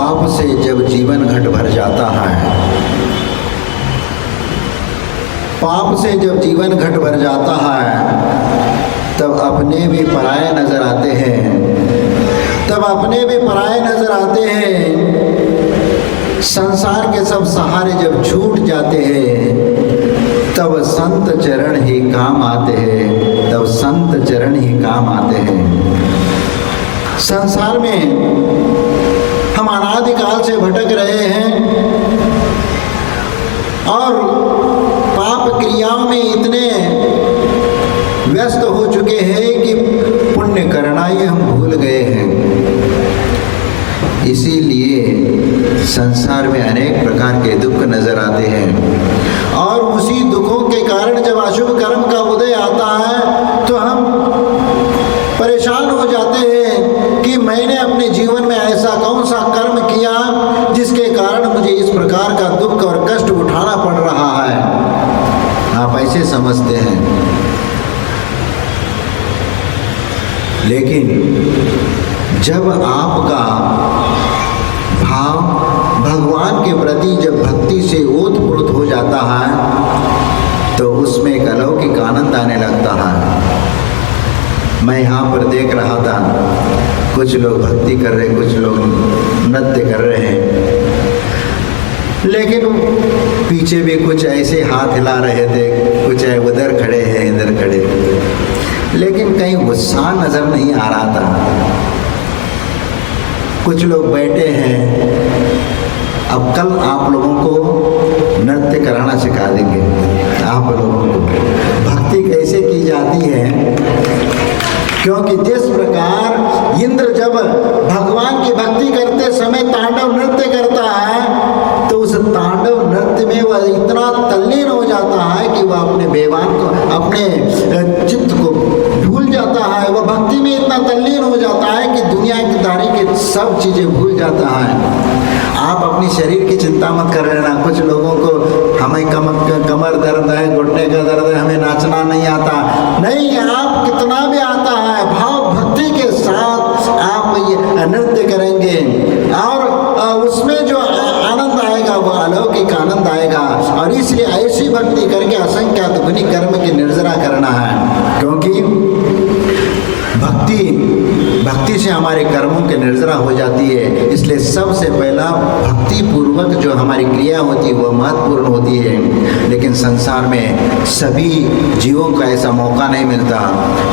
पाप से जब जीवन घट भर जाता है, पाप से जब जीवन घट भर जाता है, तब अपने भी पराये नजर आते हैं, तब अपने भी पराये नजर आते हैं। संसार के सब सहारे जब छूट जाते हैं, तब संत चरण ही काम आते हैं, तब संत चरण ही काम आते हैं। संसार में हम अनादिकाल से भटक रहे हैं और पाप क्रियाओं में इतने व्यस्त हो चुके हैं कि पुण्य करना ही हम भूल गए हैं। इसीलिए संसार में अनेक प्रकार के दुख नजर आते हैं और उसी दुखों के कारण जब अशुभ कर्म का उदय आता है तो हम परेशान हो जाते हैं कि मैंने अपने जीवन में ऐसा कौन सा कर्म किया जिसके कारण मुझे इस प्रकार का दुख और कष्ट उठाना पड़ रहा है। आप ऐसे समझते हैं, लेकिन जब आपका भाव भगवान के प्रति जब भक्ति से ओतप्रोत हो जाता है तो उसमें एक अलौकिक आनंद आने लगता है। मैं यहाँ पर देख रहा था, कुछ लोग भक्ति कर रहे, कुछ लोग नृत्य कर रहे हैं, लेकिन पीछे भी कुछ ऐसे हाथ हिला रहे थे, कुछ उधर खड़े हैं इधर खड़े, लेकिन कहीं उत्साह नजर नहीं आ रहा था। कुछ लोग बैठे हैं। अब कल आप लोगों को नृत्य कराना सिखा देंगे। आप लोगों को भक्ति कैसे की जाती है, क्योंकि जिस प्रकार इंद्र जब भगवान की भक्ति करते समय तांडव नृत्य करता है तो उस तांडव नृत्य में वह इतना तल्लीन हो जाता है कि वह अपने बेवान को, अपने चित्त को भूल जाता है। वह भक्ति में इतना तल्लीन हो जाता है कि दुनियादारी के सब चीजें भूल जाता है। आप अपनी शरीर की चिंता मत कर लेना। कुछ लोगों को हमें कमर दर्द है, घुटने का दर्द है, हमें नाचना नहीं आता। नहीं, आप कितना भी आता है, भाव भक्ति के साथ आप ये नृत्य करेंगे और उसमें जो आनंद आएगा वो अलौकिक आनंद आएगा। और इसलिए ऐसी भक्ति करके असंख्यात गुनी कर्म की निर्जरा करना है, क्योंकि भक्ति से हमारे कर्मों की निर्जरा हो जाती है। इसलिए सबसे पहला भक्ति पूर्वक जो हमारी क्रिया होती है वह महत्वपूर्ण होती है। लेकिन संसार में सभी जीवों का ऐसा मौका नहीं मिलता,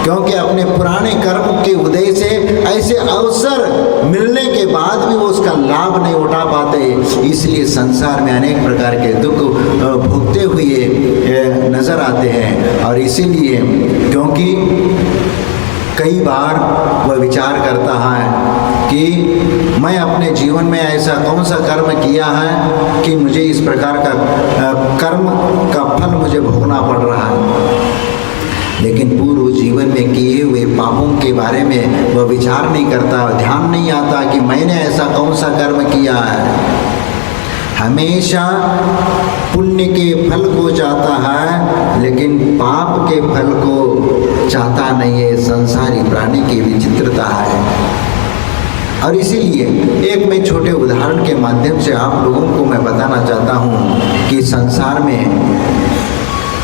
क्योंकि अपने पुराने कर्म के उदय से ऐसे अवसर मिलने के बाद भी वो उसका लाभ नहीं उठा पाते। इसलिए संसार में अनेक प्रकार के दुख भोगते हुए नजर आते हैं। और इसीलिए क्योंकि कई बार वह विचार करता है कि मैं अपने जीवन में ऐसा कौन सा कर्म किया है कि मुझे इस प्रकार का कर्म का फल मुझे भोगना पड़ रहा है। लेकिन पूर्व जीवन में किए हुए पापों के बारे में वह विचार नहीं करता, ध्यान नहीं आता कि मैंने ऐसा कौन सा कर्म किया है। हमेशा पुण्य के फल को चाहता है, लेकिन पाप के फल को चाहता नहीं है। संसारी प्राणी की विचित्रता है। और इसीलिए एक मैं छोटे उदाहरण के माध्यम से आप लोगों को मैं बताना चाहता हूँ कि संसार में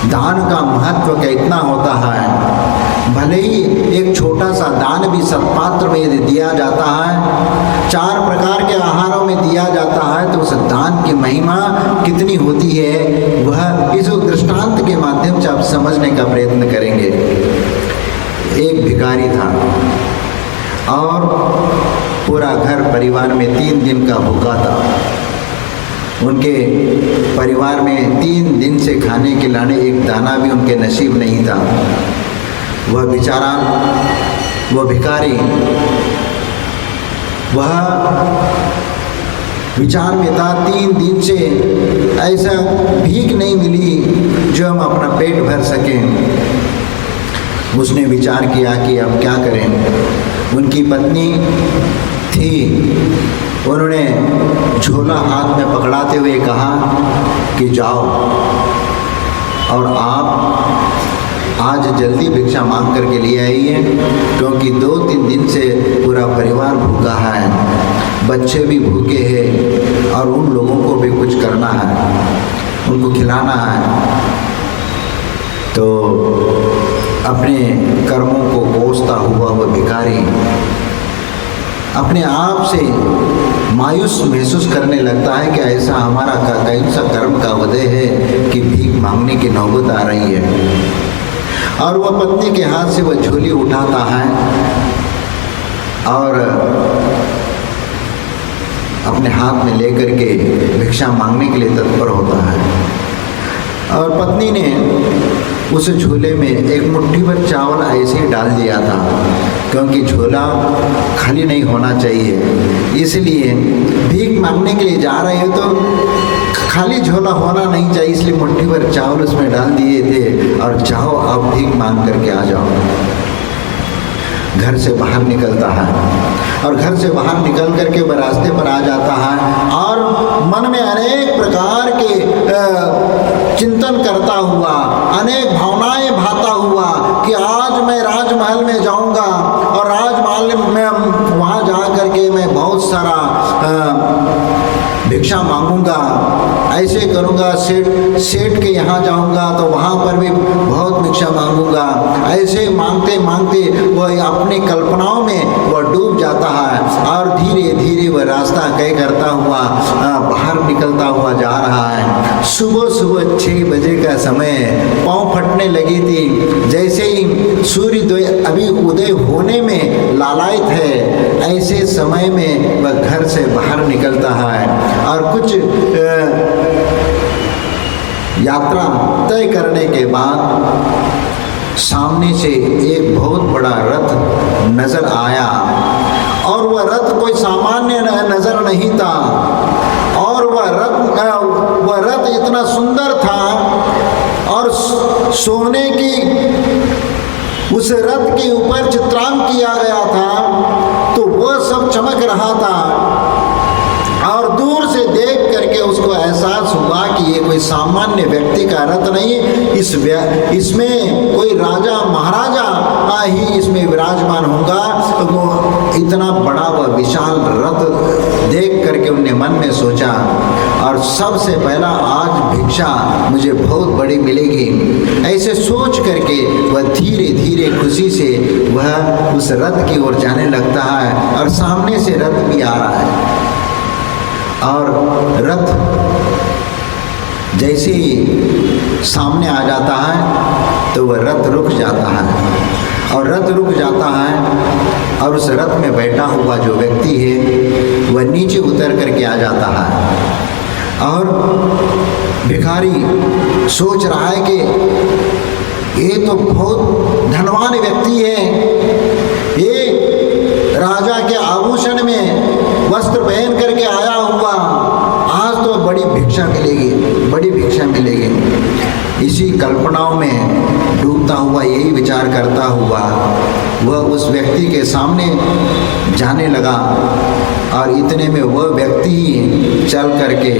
दान का महत्व कितना होता है। भले ही एक छोटा सा दान भी सत्पात्र में यदि दिया जाता है, 4 प्रकार के आहारों में दिया जाता है, तो उस दान की महिमा कितनी होती है वह इस दृष्टांत के माध्यम से आप समझने का प्रयत्न करेंगे। एक भिखारी था और पूरा घर परिवार में 3 दिन का भूखा था। उनके परिवार में 3 दिन से खाने के लाने एक दाना भी उनके नसीब नहीं था। वह बेचारा, वह भिखारी, वह विचार में था 3 दिन से ऐसा भीख नहीं मिली जो हम अपना पेट भर सकें। उसने विचार किया कि अब क्या करें। उनकी पत्नी थी, उन्होंने झोला हाथ में पकड़ाते हुए कहा कि जाओ और आप आज जल्दी भिक्षा मांग करके ले आइए, क्योंकि 2-3 दिन से पूरा परिवार भूखा है। बच्चे भी भूखे हैं और उन लोगों को भी कुछ करना है, उनको खिलाना है। तो अपने कर्मों को कोसता हुआ वह भिखारी अपने आप से मायूस महसूस करने लगता है कि ऐसा हमारा कौन सा कर्म का उदय है कि भीख मांगने की नौबत आ रही है। और वह पत्नी के हाथ से वह झोली उठाता है और अपने हाथ में लेकर के भिक्षा मांगने के लिए तत्पर होता है। और पत्नी ने उस झोले में एक मुट्ठी भर चावल ऐसे ही डाल दिया था, क्योंकि झोला खाली नहीं होना चाहिए, इसलिए भीख मांगने के लिए जा रहे हैं तो खाली झोला होना नहीं चाहिए, इसलिए मुट्ठी भर चावल उसमें डाल दिए थे और जाओ अब भीख मांग करके आ जाओ। घर से बाहर निकलता है और घर से बाहर निकल करके वह रास्ते पर आ जाता है और मन में अनेक प्रकार के चिंतन करता हुआ, अनेक भावनाएं भाता हुआ कि आज मैं राजमहल में जाऊंगा और राजमहल में वहाँ जा करके मैं बहुत सारा भिक्षा मांगूंगा, ऐसे करूंगा, सेठ के यहाँ जाऊंगा तो वहाँ पर भी बहुत भिक्षा मांगूंगा। ऐसे मांगते मांगते वह अपनी कल्पनाओं में वह डूब जाता है और धीरे धीरे वह रास्ता तय करता हुआ बाहर निकलता हुआ जा रहा है। सुबह सुबह 6 बजे का समय, पाँव फटने लगी थी। जैसे ही सूर्य अभी उदय होने में लालायित है, ऐसे समय में वह घर से बाहर निकलता है और कुछ यात्रा तय करने के बाद सामने से एक बहुत बड़ा रथ नजर आया और वह रथ कोई सामान्य नजर नहीं था और वह रथ इतना सुंदर था और सोने की उस रथ के ऊपर चित्रांकन किया गया था, तो वह सब चमक रहा था और दूर से देख करके उसको एहसास हुआ कि ये कोई सामान्य व्यक्ति का रथ नहीं, इसमें कोई राजा महाराजा ही इसमें विराजमान होगा। तो इतना बड़ा वह विशाल रथ देख करके उन्हें मन में सोचा और सबसे पहला आज भिक्षा मुझे बहुत बड़ी मिलेगी, ऐसे सोच करके वह धीरे धीरे खुशी से वह उस रथ की ओर जाने लगता है और सामने से रथ भी आ रहा है और रथ जैसे ही सामने आ जाता है तो वह रथ रुक जाता है और रथ रुक जाता है और उस रथ में बैठा हुआ जो व्यक्ति है वह नीचे उतर करके आ जाता है और भिखारी सोच रहा है कि ये तो बहुत धनवान व्यक्ति है, ये राजा के आभूषण में वस्त्र पहन करके आया हुआ, आज तो बड़ी भिक्षा मिलेगी, बड़ी भिक्षा मिलेगी। इसी कल्पनाओं में डूबता हुआ, यही विचार करता हुआ वह उस व्यक्ति के सामने जाने लगा और इतने में वह व्यक्ति ही चल करके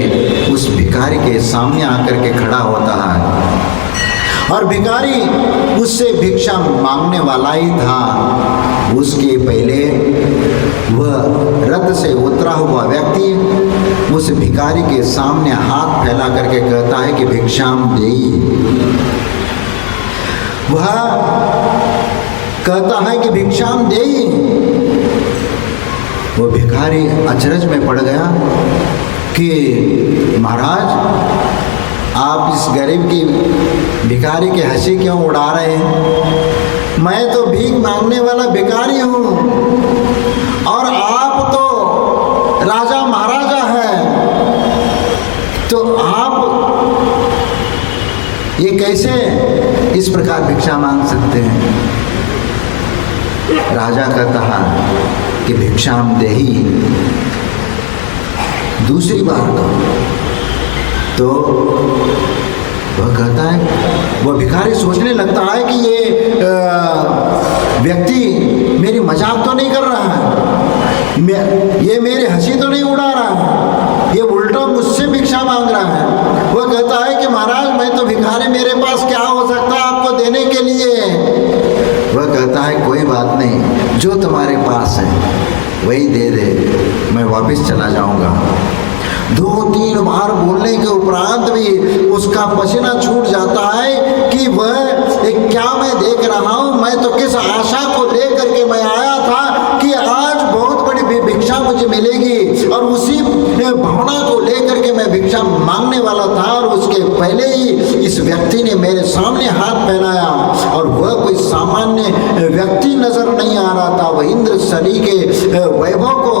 उस भिखारी के सामने आकर के खड़ा होता है और भिखारी उससे भिक्षा मांगने वाला ही था। उसके पहले वह रथ से उतरा हुआ व्यक्ति उस भिखारी के सामने हाथ फैला करके कहता है कि भिक्षाम देई। वह कहता है कि भिक्षाम देई। वो भिखारी अचरज में पड़ गया कि महाराज आप इस गरीब की भिखारी की हंसी क्यों उड़ा रहे हैं? मैं तो भीख मांगने वाला भिखारी हूँ और आप तो राजा महाराजा हैं, तो आप ये कैसे इस प्रकार भिक्षा मांग सकते हैं? राजा कहता है कि भिक्षाम देही। दूसरी बार तो वह कहता है, वह भिखारी सोचने लगता है कि ये व्यक्ति मेरी मजाक तो नहीं कर रहा है, ये मेरी हंसी तो नहीं उड़ा रहा है, ये उल्टा मुझसे भिक्षा मांग रहा है। वह कहता है कि महाराज मैं तो भिखारी, मेरे पास क्या हो सकता है आपको देने के लिए? वह कहता है कोई बात नहीं, जो तुम्हारे पास है वही दे दे, मैं वापस चला जाऊंगा। 2-3 बार बोलने के उपरांत भी उसका पसीना छूट जाता है कि वह क्या मैं देख रहा हूँ, मैं तो किस आशा को लेकर के मैं आया था कि आज बहुत बड़ी भिक्षा मुझे मिलेगी, और उसी भावना को लेकर के मैं भिक्षा मांगने वाला था, और उसके पहले ही इस व्यक्ति ने मेरे सामने हाथ फैलाया, और वह कोई सामान्य व्यक्ति नजर नहीं आ रहा था। वह इंद्र शरी के वैभव को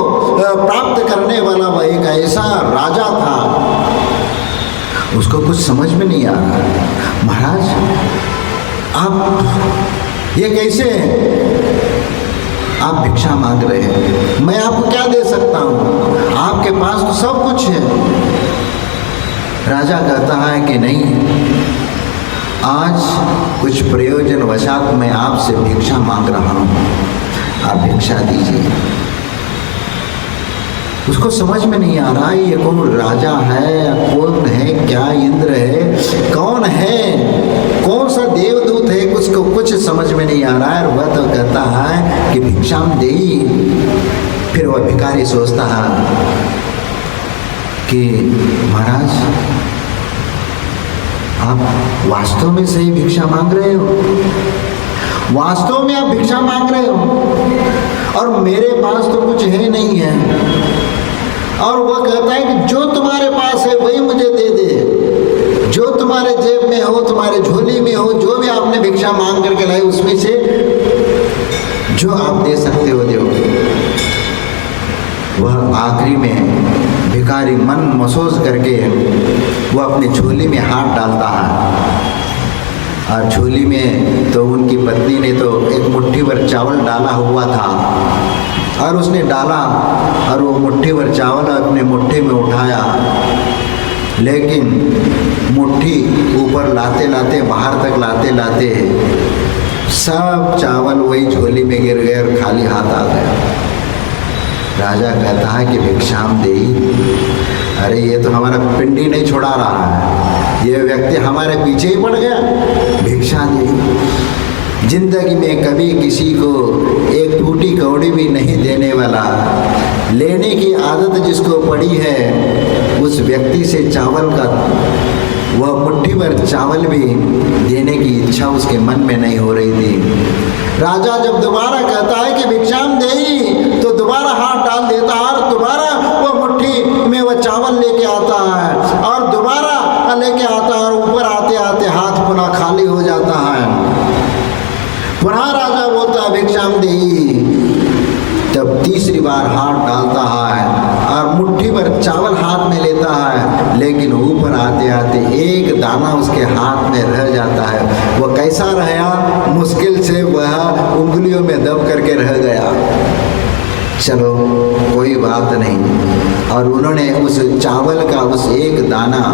प्राप्त करने वाला वह एक ऐसा राजा था। उसको कुछ समझ में नहीं आ रहा, महाराज आप ये कैसे आप भिक्षा मांग रहे हैं, मैं आपको क्या दे सकता हूँ, आपके पास तो सब कुछ है। राजा कहता है कि नहीं, आज कुछ प्रयोजन वशात मैं आपसे भिक्षा मांग रहा हूँ, आप भिक्षा दीजिए। उसको समझ में नहीं आ रहा ये कौन राजा है, कौन है, क्या इंद्र है, कौन है, कौन सा देवदूत है, उसको कुछ समझ में नहीं आ रहा है। और वह तो कहता है कि भिक्षाम देई। फिर वह भिखारी सोचता है कि महाराज आप वास्तव में सही भिक्षा मांग रहे हो, वास्तव में आप भिक्षा मांग रहे हो, और मेरे पास तो कुछ है नहीं है। और वह कहता है कि जो तुम्हारे पास है वही मुझे दे दे, जो तुम्हारे जेब में हो, तुम्हारे झोली में हो, जो भी आपने भिक्षा मांग करके लाए उसमें से जो आप दे सकते हो दो। वह आखिरी में भिखारी मन महसूस करके वह अपनी झोली में हाथ डालता है, और झोली में तो उनकी पत्नी ने तो एक मुट्ठी भर चावल डाला हुआ था, और उसने डाला और वो मुट्ठी भर चावल अपने मुट्ठी में उठाया, लेकिन मुट्ठी ऊपर लाते लाते बाहर तक लाते लाते सब चावल वही झोली में गिर गए और खाली हाथ आ गया। राजा कहता है कि भिक्षाम देई। अरे ये तो हमारा पिंडी नहीं छोड़ा रहा है, ये व्यक्ति हमारे पीछे ही पड़ गया, भिक्षा दे। जिंदगी में कभी किसी को एक टूटी कौड़ी भी नहीं देने वाला, लेने की आदत जिसको पड़ी है, उस व्यक्ति से चावल का वह मुट्ठी भर चावल भी देने की इच्छा उसके मन में नहीं हो रही थी। राजा जब दोबारा कहता है कि भिक्षाम देई, तो दोबारा हाथ डाल देता है और दोबारा वह मुट्ठी में वह चावल लेके आता है, और दोबारा लेके आता है, और ऊपर आते आते हाथ पुनः खाली हो जाता है। पुनः राजा बोलता है भिक्षाम देई। तब तीसरी बार हाथ डालता है और मुट्ठी भर चावल हाथ में लेता है, लेकिन ऊपर आते आते एक दाना उसके हाथ में रह जाता है। वह कैसा रहा, मुश्किल से वह उंगलियों में दब करके रह गया। चलो कोई बात नहीं। और उन्होंने उस चावल का उस एक दाना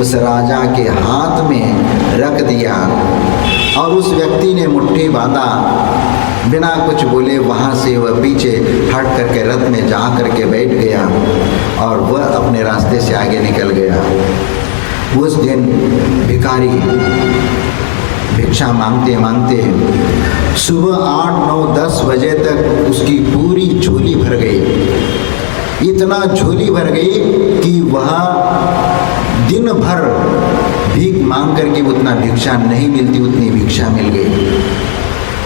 उस राजा के हाथ में रख दिया, और उस व्यक्ति ने मुट्ठी बांधा, बिना कुछ बोले वहाँ से वह पीछे हट करके रथ में जा करके बैठ गया, और वह अपने रास्ते से आगे निकल गया। उस दिन भिखारी भिक्षा मांगते मांगते सुबह 8, 9, 10 बजे तक उसकी पूरी झोली भर गई। इतना झोली भर गई कि वह दिन भर भीख मांग करके उतना भिक्षा नहीं मिलती, उतनी भिक्षा मिल गई।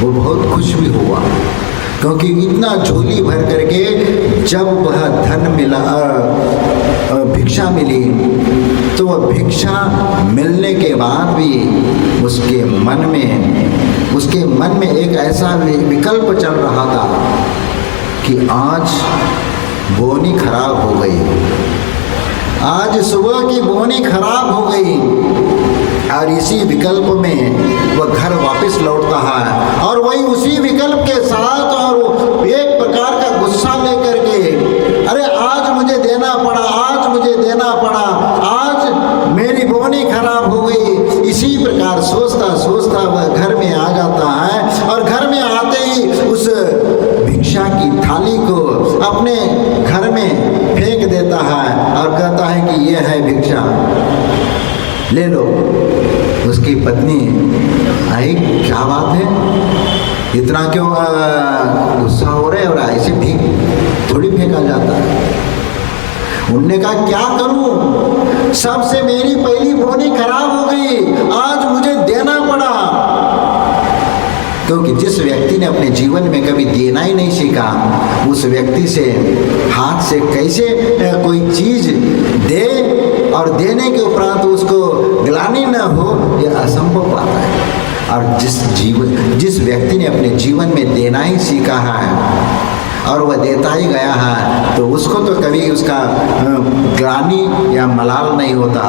वो बहुत खुश भी हुआ, क्योंकि इतना झोली भर करके जब वह धन मिला, भिक्षा मिली, तो वह भिक्षा मिलने के बाद भी उसके मन में एक ऐसा विकल्प चल रहा था कि आज बोनी खराब हो गई, आज सुबह की बोनी खराब हो गई। और इसी विकल्प में वह घर वापस लौटता है, और वही उसी विकल्प के साथ और एक प्रकार का गुस्सा लेकर के, अरे आज मुझे देना पड़ा, आज मुझे देना पड़ा, आज मेरी बोनी खराब हो गई। इसी प्रकार सोचता सोचता वह घर में आ जाता है, और घर में आते ही उस भिक्षा की थाली को अपने घर में फेंक देता है और कहता है कि यह है भिक्षा, ले लो। उसकी पत्नी आई, क्या बात है, इतना क्यों गुस्सा हो रहे, और ऐसे भीख थोड़ी फेंका जाता है। उनने कहा क्या करूं, सबसे मेरी पहली बोनी खराब हो गई, आज मुझे देना पड़ा। क्योंकि जिस व्यक्ति ने अपने जीवन में कभी देना ही नहीं सीखा, उस व्यक्ति से हाथ से कैसे कोई चीज दे और देने के उपरांत उसको ग्लानि न हो, यह असंभव बात है। और जिस व्यक्ति ने अपने जीवन में देना ही सीखा है और वह देता ही गया है, तो उसको तो कभी उसका ग्लानि या मलाल नहीं होता।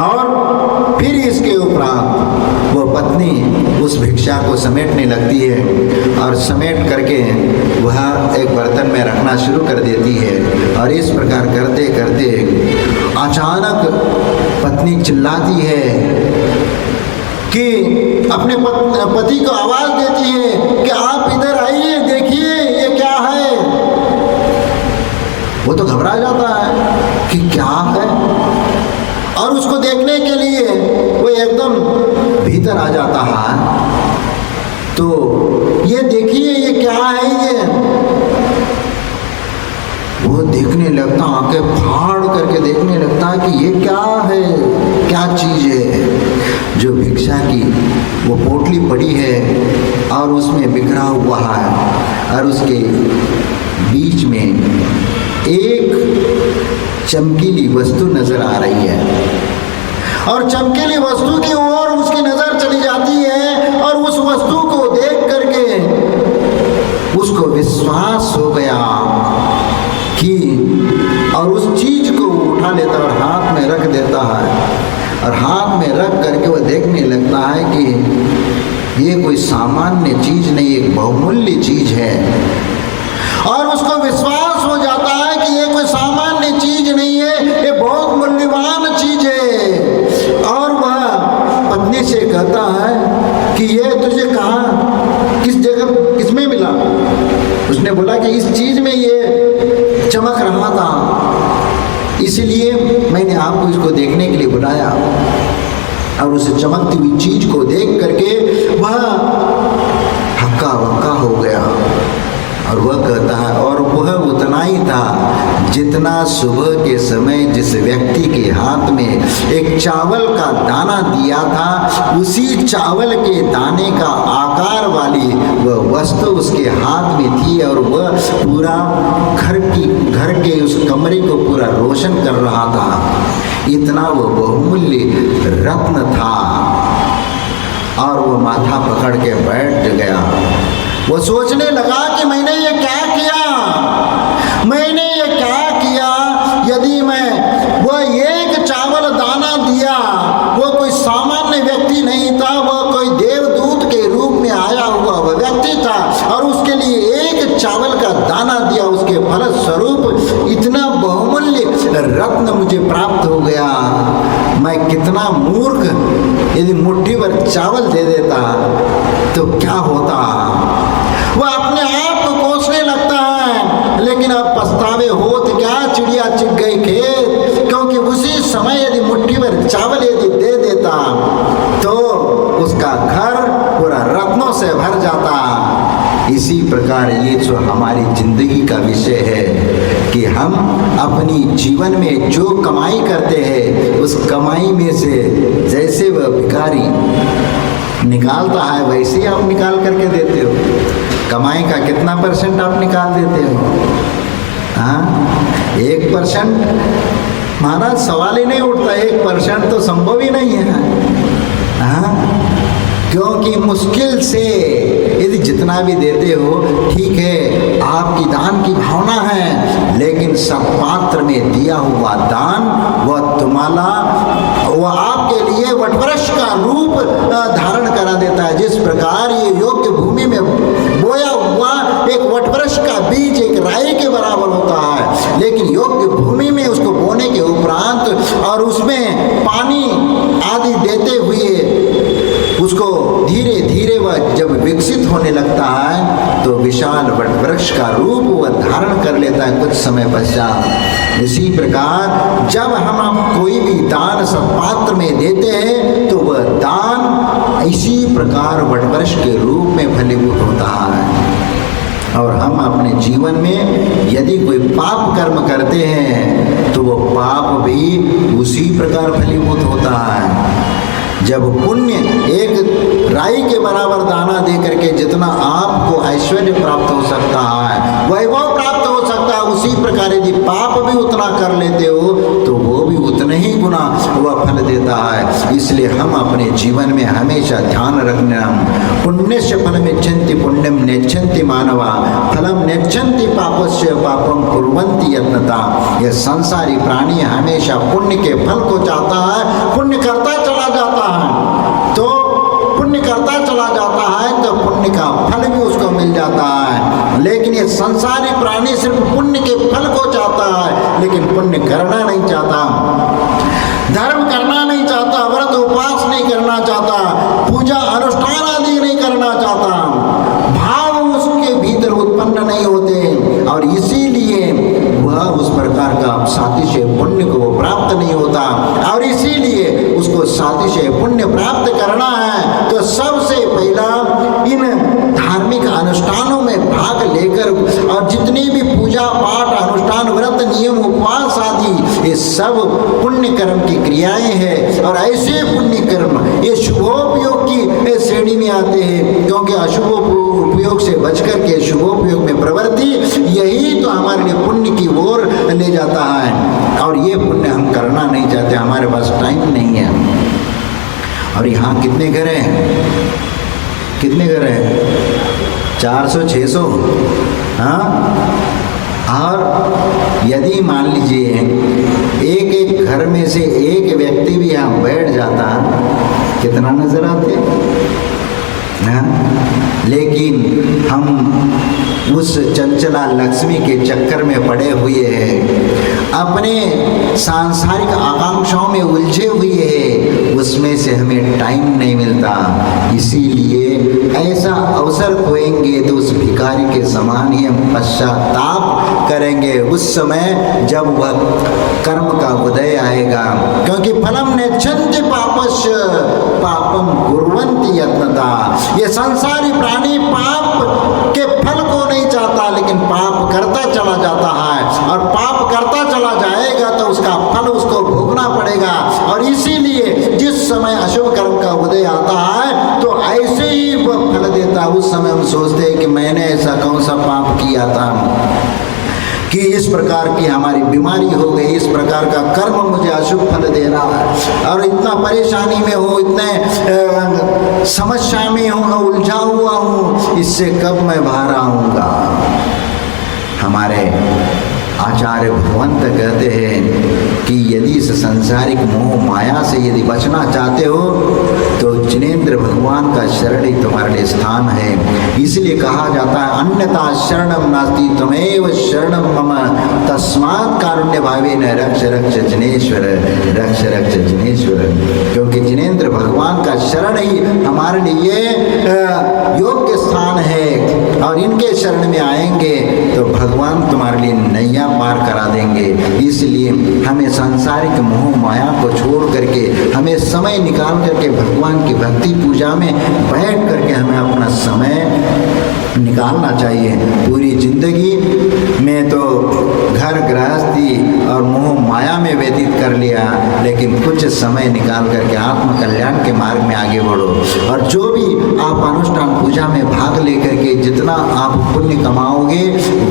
और फिर इसके उपरांत वो पत्नी उस भिक्षा को समेटने लगती है और समेट करके वह एक बर्तन में रखना शुरू कर देती है। और इस प्रकार करते करते अचानक पत्नी चिल्लाती है कि अपने पति को आवाज देती है कि आप इधर आइए, देखिए ये क्या है। वो तो घबरा जाता है कि क्या है, और उसको देखने के लिए वो एकदम भीतर आ जाता है। तो ये देखिए ये क्या है, ये वो देखने लगता, आंखें फाड़ करके देखने लगता है कि ये क्या है, क्या चीज है। जो भिक्षा की वो पोटली पड़ी है और उसमें बिखरा हुआ है, और उसके बीच में एक चमकीली वस्तु नजर आ रही है। और चमकीली वस्तु की ओर उसकी नजर चली जाती है, और उस वस्तु को देख करके उसको विश्वास हो गया कि, और उस चीज को उठा लेता और हाथ में रख देता है। और हाथ में रख करके वह देखने लगता है कि ये कोई सामान्य चीज नहीं, एक बहुमूल्य चीज है। और उसको विश्वास हो जाता है कि ये कोई सामान्य चीज नहीं है, ये बहुत मूल्यवान चीज है। और वह पत्नी से कहता है कि ये तुझे कहाँ, किस जगह, किसमें मिला। उसने बोला कि इस चीज में ये चमक रहा था, इसलिए मैंने आपको इसको देखने के लिए बुलाया। और उस चमकती हुई चीज को देख करके वह हक्का बक्का हो गया। और वह कहता है, और वह उतना ही था जितना सुबह के समय जिस व्यक्ति के हाथ में एक चावल का दाना दिया था, उसी चावल के दाने का आकार वाली वह वस्तु उसके हाथ में थी। और वह पूरा घर के उस कमरे को पूरा रोशन कर रहा था। इतना वह बहुमूल्य रत्न था। और वह माथा पकड़ के बैठ गया। वो सोचने लगा कि मैंने ये क्या किया, मैंने ये क्या किया। यदि मैं वो एक चावल दाना दिया, वो कोई सामान्य व्यक्ति नहीं था, वह कोई देवदूत के रूप में आया हुआ वह व्यक्ति था, और उसके लिए एक चावल का दाना दिया, उसके फलस्वरूप इतना बहुमूल्य रत्न मुझे प्राप्त हो गया। मैं कितना मूर्ख, यदि मुट्ठी भर चावल दे देता तो क्या होता। वह अपने आप को कोसने लगता है, लेकिन अब पछतावे होत क्या, चिड़िया चिग गई खेत। क्योंकि उसी समय यदि मुट्ठी भर चावल यदि दे देता तो उसका घर पूरा रत्नों से भर जाता। इसी प्रकार ये जो हमारी जिंदगी का विषय है कि हम अपनी जीवन में जो कमाई करते हैं, उस कमाई में से जैसे वह भिखारी निकालता है वैसे ही आप निकाल करके देते हो। कमाई का कितना % आप निकाल देते हो? हाँ, 1% महाराज सवाल ही नहीं उठता। 1% तो संभव ही नहीं है। हाँ, क्योंकि मुश्किल से यदि जितना भी देते हो, ठीक है, आपकी दान की भावना है, लेकिन सत्पात्र में दिया हुआ दान वह तुम्हारा, वह आपके लिए वटवृक्ष का रूप धारण करा देता है। जिस प्रकार ये योग्य भूमि में बोया हुआ एक वटवृक्ष का बीज एक राई के बराबर होता है, लेकिन योग्य भूमि में उसको बोने के उपरांत और उसमें पानी आदि देते हुए उसको धीरे धीरे वह जब विकसित होने लगता है तो विशाल वटवृक्ष का रूप वह धारण कर लेता है कुछ समय पश्चात। इसी प्रकार जब हम कोई भी दान सत्पात्र में देते हैं तो वह दान इसी प्रकार वटवृक्ष के रूप में फलीभूत होता है। और हम अपने जीवन में यदि कोई पाप कर्म करते हैं तो वो पाप भी उसी प्रकार फलीभूत होता है। जब पुण्य एक राई के बराबर दाना दे करके जितना आपको ऐश्वर्य प्राप्त हो सकता है, वैभव प्राप्त हो सकता है, उसी प्रकार यदि पाप भी उतना कर लेते हो तो वो भी उतने ही गुना वह फल देता है। इसलिए हम अपने जीवन में हमेशा ध्यान रखना, पुण्यस्य फलम इच्छन्ति पुण्यम नेच्छन्ति मानवा फलम नेच्छन्ति पापस्य पापम कुर्वन्ति यत्नता। यह संसारी प्राणी हमेशा पुण्य के फल को चाहता है, पुण्य करता चला जाता है, तो पुण्य करता चला जाता है तो पुण्य का फल भी उसको मिल जाता है। लेकिन ये संसारी प्राणी सिर्फ पुण्य के फल को चाहता है, लेकिन पुण्य करना नहीं चाहता, धर्म करना नहीं चाहता, व्रत उपवास नहीं करना चाहता, पूजा अनुष्ठान आदि नहीं करना चाहता, भाव उसके भीतर उत्पन्न नहीं होते और इसीलिए वह उस प्रकार का सातिशय पुण्य को प्राप्त नहीं होता। और इसीलिए उसको सातिशय पुण्य प्राप्त करना है तो सबसे पहला इन धार्मिक अनुष्ठानों में भाग लेकर, और जितनी भी पूजा पाठ अनुष्ठान व्रत नियम उपवास आदि ये सब पुण्य कर्म की क्रियाएं हैं। और ऐसे पुण्य कर्म ये शुभोपयोग की श्रेणी में आते हैं, क्योंकि अशुभोपयोग से बचकर के शुभोपयोग में प्रवृत्ति, यही तो हमारे लिए पुण्य की ओर ले जाता है। और ये पुण्य हम करना नहीं चाहते, हमारे पास टाइम नहीं है। और यहाँ कितने घर हैं, कितने घर हैं? 400-600। हाँ, और यदि मान लीजिए एक एक घर में से एक व्यक्ति भी यहाँ बैठ जाता, कितना नजर आते हैं। लेकिन हम उस चंचला लक्ष्मी के चक्कर में पड़े हुए हैं, अपने सांसारिक आकांक्षाओं में उलझे हुए हैं, उसमें से हमें टाइम नहीं मिलता। इसीलिए ऐसा अवसर खोएंगे तो उस भिखारी के समान ही हम पश्चाताप करेंगे उस समय जब वह कर्म का उदय आएगा। क्योंकि फलम नेच्छन्ति पापस्य पापम कुर्वन्ति यत्नता। ये संसारी प्राणी पाप के फल को नहीं चाहता, लेकिन पाप करता चला जाता है, और पाप करता चला जाएगा तो उसका फल उसको भोगना पड़ेगा। और इसीलिए जिस समय अशुभ कर्म का उदय आता है तो ऐसे ही वह फल देता। उस समय हम सोचते हैं कि मैंने ऐसा कौन सा पाप किया था कि इस प्रकार की हमारी बीमारी हो गई, इस प्रकार का कर्म मुझे अशुभ फल दे रहा है, और इतना परेशानी में हो, इतने समस्या में हूँ, उलझा हुआ हूँ, इससे कब मैं बाहर आऊँगा। हमारे आचार्य भगवंत कहते हैं कि यदि इस सांसारिक मोह माया से यदि बचना चाहते हो तो जिनेंद्र भगवान का शरण ही तुम्हारे लिए स्थान है। इसलिए कहा जाता है अन्यथा शरणम नास्ति त्वमेव शरणम मम तस्मात् कारुण्य भावेन रक्ष रक्ष जिनेश्वर, रक्ष रक्ष जिनेश्वर। क्योंकि जिनेंद्र भगवान का शरण ही हमारे लिए योग्य स्थान है, और इनके शरण में आएंगे तो भगवान तुम्हारे लिए नैया पार करा देंगे। इसलिए हमें सांसारिक मोह माया को छोड़ करके हमें समय निकाल करके भगवान की भक्ति पूजा में बैठ करके हमें अपना समय निकालना चाहिए। पूरी जिंदगी में तो घर गृहस्थी और मोह माया में व्यतीत कर लिया, लेकिन कुछ समय निकाल करके आत्म कल्याण के मार्ग में आगे बढ़ो। और जो भी आप अनुष्ठान पूजा में भाग लेकर के जितना आप पुण्य कमाओगे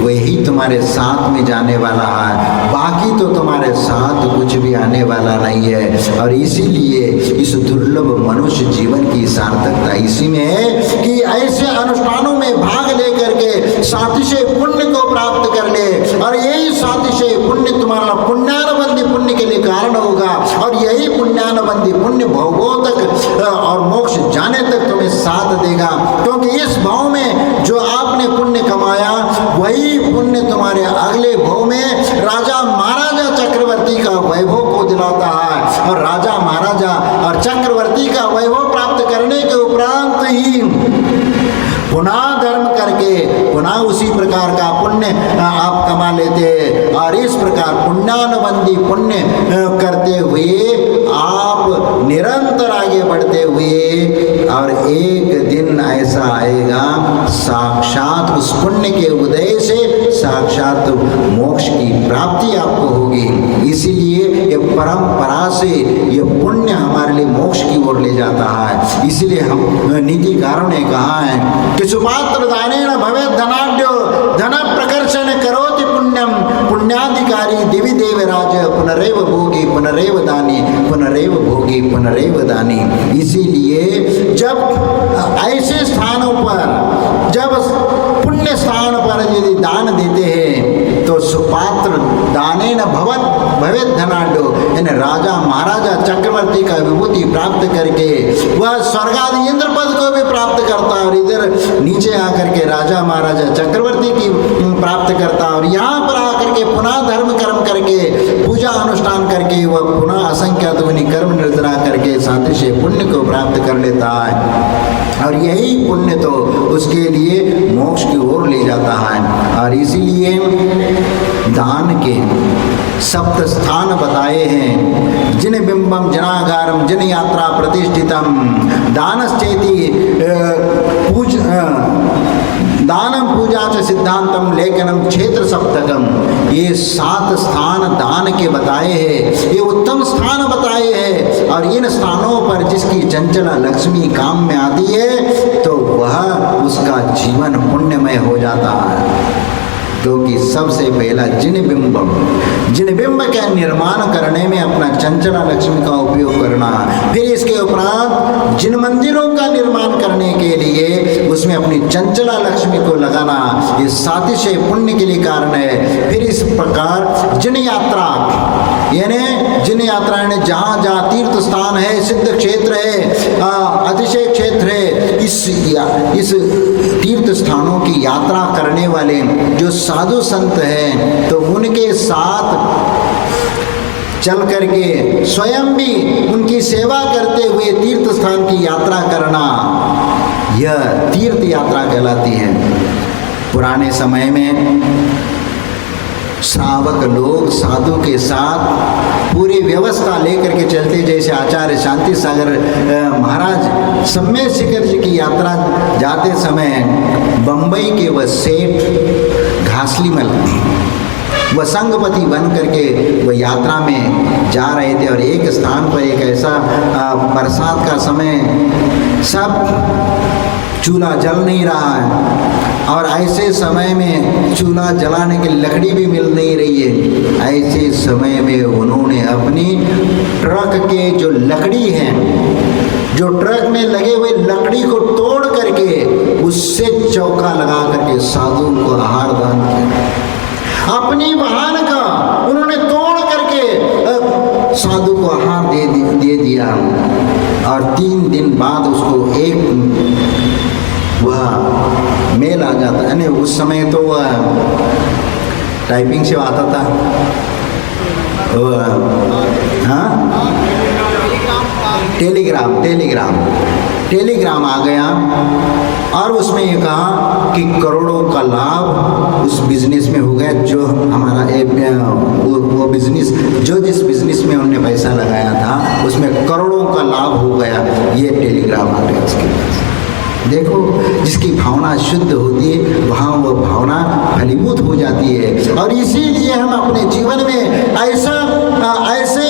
वही तुम्हारे साथ में जाने वाला है, बाकी तो तुम्हारे साथ कुछ भी आने वाला नहीं है। और इसीलिए इस दुर्लभ मनुष्य जीवन की सार्थकता इसी में है कि ऐसे अनुष्ठानों में भाग लेकर के सातिशय पुण्य को प्राप्त कर ले, और यही सातिशय पुण्य तुम्हारा पुण्यानुबंधी पुण्य के लिए कारण होगा, और यही पुण्यानुबंधी पुण्य भवों तक और मोक्ष जाने तक तुम्हें साथ देगा। क्योंकि इस भाव में जो आपने पुण्य कमाया वही पुण्य तुम्हारे अगले भाव में राजा महाराजा चक्रवर्ती का वैभव को दिलाता है, और राजा महाराजा और चक्रवर्ती का वैभव प्राप्त करने के उपरांत ही पुनः धर्म करके पुनः उसी प्रकार का पुण्य आप कमा लेते हैं। और इस प्रकार पुण्यानुबंधी पुण्य करते हुए आप निरंतर आगे बढ़ते हुए, और एक दिन ऐसा आएगा साक्षात उस पुण्य के उदय से साक्षात मोक्ष की प्राप्ति आपको होगी। इसीलिए ये परंपरा से ये पुण्य हमारे लिए मोक्ष की ओर ले जाता है। इसीलिए हम नीतिकारों ने कहा है कि सुपात्र दानेन भवेत् धनाढ्यो धन प्रकर्षण करोति पुण्यम पुण्याधिकारी दिवि देवराज पुनरेव भोगी पुनरेव दानी पुनरेव भोगी पुनरेव दानी। इसीलिए जब ऐसे स्थानों पर, जब पुण्य स्थान पर यदि दान देते हैं तो सुपात्र दानेन भवेत् धनाढ्यो, यानी राजा महाराजा चक्रवर्ती का विभूति प्राप्त करके वह स्वर्ग आदि इंद्र पद को भी प्राप्त करता है और इधर नीचे आकर के राजा महाराजा चक्रवर्ती की प्राप्त करता है और यहाँ पर आकर के पुनः धर्म कर्म करके पूजा अनुष्ठान करके वह पुनः असंख्य ध्वनि कर्म निर्जरा करके सादृश्य पुण्य को प्राप्त कर लेता है और यही पुण्य तो उसके लिए मोक्ष की ओर ले जाता है। और इसीलिए दान के सप्त स्थान बताए हैं। जिन बिंबम जनागारम जिन यात्रा प्रतिष्ठितम दानश्चेति दानम पूजा च सिद्धांतम लेखनम क्षेत्र सप्तकम। ये 7 स्थान दान के बताए हैं, ये उत्तम स्थान बताए हैं और इन स्थानों पर जिसकी चंचला लक्ष्मी काम में आती है तो वह उसका जीवन पुण्यमय हो जाता है। क्योंकि सबसे पहला जिन बिंब का निर्माण करने में अपना चंचला लक्ष्मी का उपयोग करना, फिर इसके उपरांत जिन मंदिरों का निर्माण करने के लिए उसमें अपनी चंचला लक्ष्मी को लगाना, ये सातिशय पुण्य के लिए कारण है। फिर इस प्रकार जिन यात्रा यानी जहाँ जहाँ तीर्थ स्थान है, सिद्ध क्षेत्र है, अतिशय क्षेत्र है, इस तीर्थ स्थानों की यात्रा करने वाले जो साधु संत हैं तो उनके साथ चल करके स्वयं भी उनकी सेवा करते हुए तीर्थ स्थान की यात्रा करना, यह तीर्थ यात्रा कहलाती है। पुराने समय में श्रावक लोग साधु के साथ पूरी व्यवस्था लेकर के चलते, जैसे आचार्य शांति सागर महाराज सम्मेद शिखर जी की यात्रा जाते समय बंबई के वह सेठ घासलीमल वह संघपति बन करके वह यात्रा में जा रहे थे और एक स्थान पर एक ऐसा बरसात का समय, सब चूल्हा जल नहीं रहा है और ऐसे समय में चूल्हा जलाने की लकड़ी भी मिल नहीं रही है। ऐसे समय में उन्होंने अपनी ट्रक के जो लकड़ी हैं, जो ट्रक में लगे हुए लकड़ी को तोड़ करके उससे चौका लगा करके साधु को आहार दान किया। अपनी वाहन का उन्होंने तोड़ करके साधु को आहार दे दिया और 3 दिन बाद उसको एक वह मेल आ जाता है। उस समय तो वह टाइपिंग से आता था, हाँ टेलीग्राम आ गया और उसमें ये कहा कि करोड़ों का लाभ उस बिजनेस में हो गया। जो हमारा वो बिजनेस, जो जिस बिजनेस में उन्होंने पैसा लगाया था उसमें करोड़ों का लाभ हो गया। ये टेलीग्राम आ गया उसके पास। देखो, जिसकी भावना शुद्ध होती है वहाँ वो भावना फलीभूत हो जाती है। और इसीलिए हम अपने जीवन में ऐसे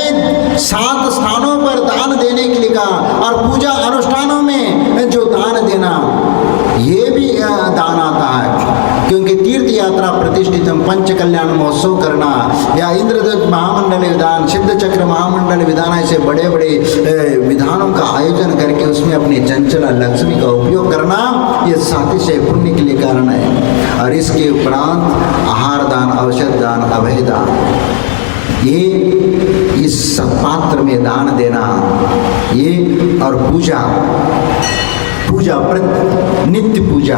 7 स्थानों पर दान देने के लिए कहा और पूजा अनुष्ठानों में जो दान देना, ये भी दान आता है। क्योंकि तीर्थ यात्रा प्रतिष्ठितम पंच कल्याण महोत्सव करना या इंद्रदूत महामंडल विधान, सिद्ध चक्र महामंडल विधान, ऐसे बड़े बड़े विधानों का आयोजन करके उसमें अपनी चंचला लक्ष्मी का उपयोग करना, ये सातिशय पुण्य के लिए कारण है। और इसके उपरांत आहार दान, औषध दान, अभय दान, ये इस सत्पात्र में दान देना, ये और पूजा नित्य पूजा,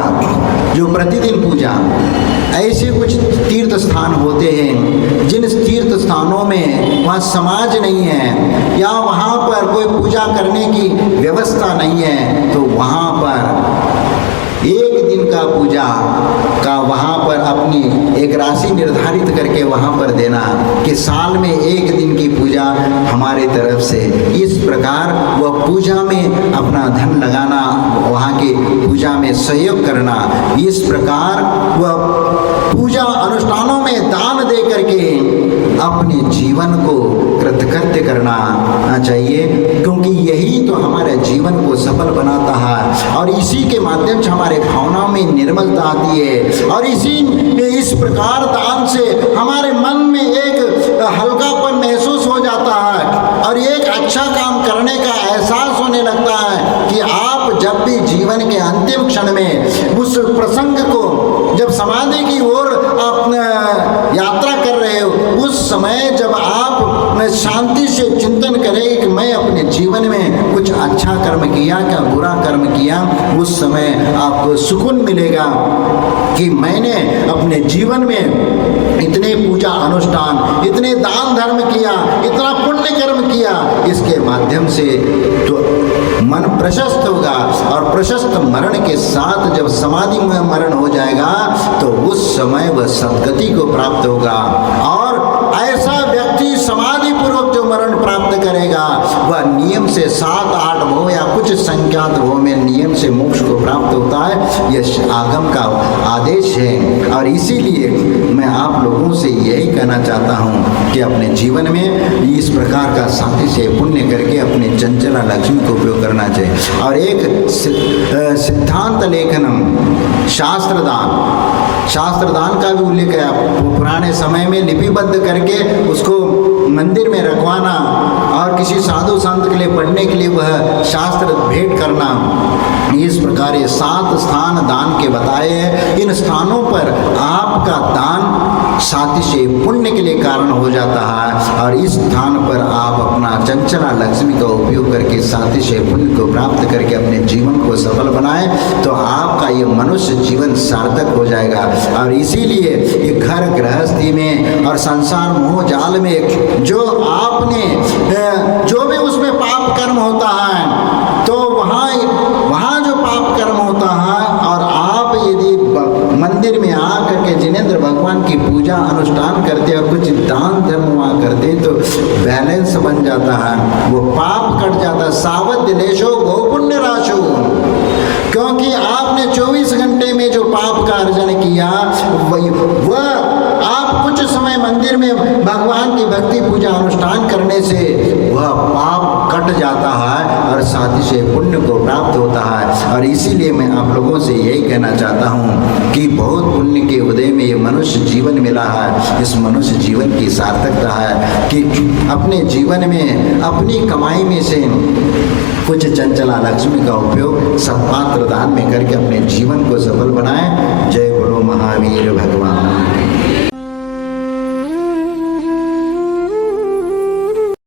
जो प्रतिदिन पूजा, ऐसे कुछ तीर्थ स्थान होते हैं जिन तीर्थ स्थानों में वहाँ समाज नहीं है या वहाँ पर कोई पूजा करने की व्यवस्था नहीं है, तो वहाँ पर 1 दिन का पूजा का वहाँ पर अपनी अपनी एक राशि निर्धारित करके वहाँ पर देना कि साल में एक दिन की पूजा हमारे तरफ से, इस प्रकार वह पूजा में अपना धन लगाना, वहाँ की पूजा में सहयोग करना, इस प्रकार वह पूजा अनुष्ठानों में दान दे करके अपने जीवन को कृतकृत्य करना चाहिए, क्योंकि यही तो हमारे जीवन को सफल बनाता है और इसी के माध्यम से हमारे भावनाओं में निर्मलता आती है और इस प्रकार दान से हमारे मन में एक हल्कापन महसूस हो जाता है और एक अच्छा काम करने का एहसास होने लगता है कि आप जब भी जीवन के अंतिम क्षण में उस प्रसंग को, जब समाधि की ओर आप यात्रा कर रहे हो, उस समय जब आप शांति से चिंतन करें कि मैं अपने जीवन में कुछ अच्छा कर्म किया क्या बुरा कर्म किया, उस समय आपको सुकून मिलेगा कि मैंने अपने जीवन में इतने पूजा अनुष्ठान, इतने दान धर्म किया, इतना पुण्य कर्म किया, इसके माध्यम से तो मन प्रशस्त होगा और प्रशस्त मरण के साथ जब समाधि में मरण हो जाएगा तो उस समय वह सद्गति को प्राप्त होगा। और ऐसा व्यक्ति समाधि पूर्वक जो मरण प्राप्त करेगा वह नियम से 7-8 भव या कुछ संख्यात भव में नियम से मोक्ष को प्राप्त होता है। यह आगम का आदेश है और इसीलिए मैं आप लोगों से यही कहना चाहता हूँ कि अपने जीवन में इस प्रकार का साथी से पुण्य करके अपने चंचला लक्ष्मी को उपयोग करना चाहिए। और एक सिद्धांत लेखनम, शास्त्रदान का भी उल्लेख है। पुराने समय में लिपिबद्ध करके उसको मंदिर में रखवाना और किसी साधु संत के लिए पढ़ने के लिए वह शास्त्र भेंट करना, इस प्रकार ये 7 स्थान दान के बताए हैं। इन स्थानों पर आपका दान सातिशय पुण्य के लिए कारण हो जाता है और इस स्थान पर आप अपना चंचला लक्ष्मी का उपयोग करके सातिशय पुण्य को प्राप्त करके अपने जीवन को सफल बनाए तो आपका ये मनुष्य जीवन सार्थक हो जाएगा। और इसीलिए ये घर गृहस्थी में और संसार मोह जाल में जो आपने जो भी उसमें पाप कर्म होता है तो वहाँ जो पाप कर्म होता है और आप यदि मंदिर में आकर के जिनेंद्र भगवान की पूजा अनुष्ठान करते और कुछ दान धर्म वहाँ करते तो बैलेंस बन जाता है, वो पाप कट जाता है। सावध लेशो गो पुण्य राशो, क्योंकि आपने 24 घंटे में जो पाप का अर्जन किया वह आप कुछ समय मंदिर में भगवान की भक्ति पूजा अनुष्ठान करने से वह पाप कट जाता है और साथ ही से पुण्य को प्राप्त होता है। और इसीलिए मैं आप लोगों से यही कहना चाहता हूँ कि बहुत पुण्य के उदय में ये मनुष्य जीवन मिला है। इस मनुष्य जीवन की सार्थकता है कि अपने जीवन में अपनी कमाई में से कुछ चंचला लक्ष्मी का उपयोग सत्पात्र दान में करके अपने जीवन को सफल बनाएं।